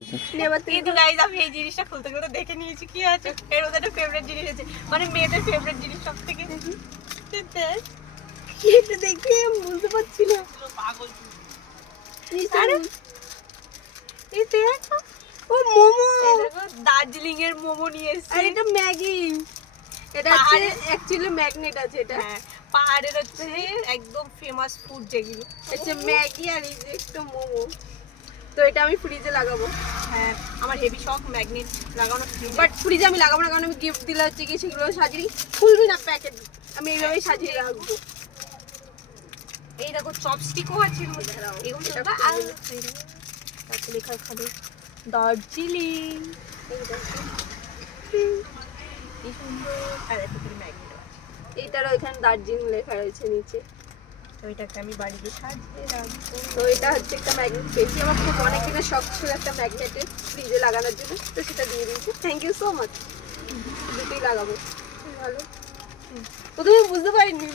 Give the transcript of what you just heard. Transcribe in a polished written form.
কিন্তু গাইস আমি এই জিনিসটা খুলতে খুলতে দেখে নিয়েছি কি আছে। এর ওদের একটা ফেভারিট জিনিস আছে, মানে মেয়েদের ফেভারিট জিনিস সব থেকে। এটা দেখে আমি বুঝতে পারছি না। পাগল আরে এই দেখো, ও মোমো, এই দেখো দার্জিলিং এর মোমো নিয়ে এসেছি। আর এটা ম্যাগি। এটা হচ্ছে অ্যাকচুয়ালি ম্যাগনেট আছে এটা। হ্যাঁ, পাহাড়ের হচ্ছে একদম ফেমাস ফুড যেগুলো। হচ্ছে ম্যাগি আর এই যে একটা মোমো। তো এটা আমি ফ্রিজে লাগাবো। হ্যাঁ, আমার হেভি শখ ম্যাগনেট লাগানো ফ্রিজে। বাট ফ্রিজে আমি লাগাবো না, কারণ আমি গিফট দিলে হচ্ছে কি সেগুলো সাজিয়ে খুলবি না প্যাকেট, আমি এইভাবেই সাজিয়ে রাখবো। এই দেখো চপস্টিকও আছে এর মধ্যে। এগুলো এটা তো আর খুলবো। তারপরে লেখা এখানে দার্জিলিং। এই দেখো। কি সুন্দর। আর এত করে ম্যাগনেট আছে। এইটারও এখানে দার্জিলিং লেখা রয়েছে নিচে। তো এটাকে আমি বাড়িতে সাজিয়ে রাখবো। তো এটা হচ্ছে একটা ম্যাগনেট পেয়েছি, আমার খুব অনেক দিনের শখ ছিল একটা ম্যাগনেটের ফ্রিজে লাগানোর জন্য, তো সেটা দিয়ে দিয়েছি। Thank you so much. দুটোই লাগাবো। ভালো, প্রথমে বুঝতে পারিনি।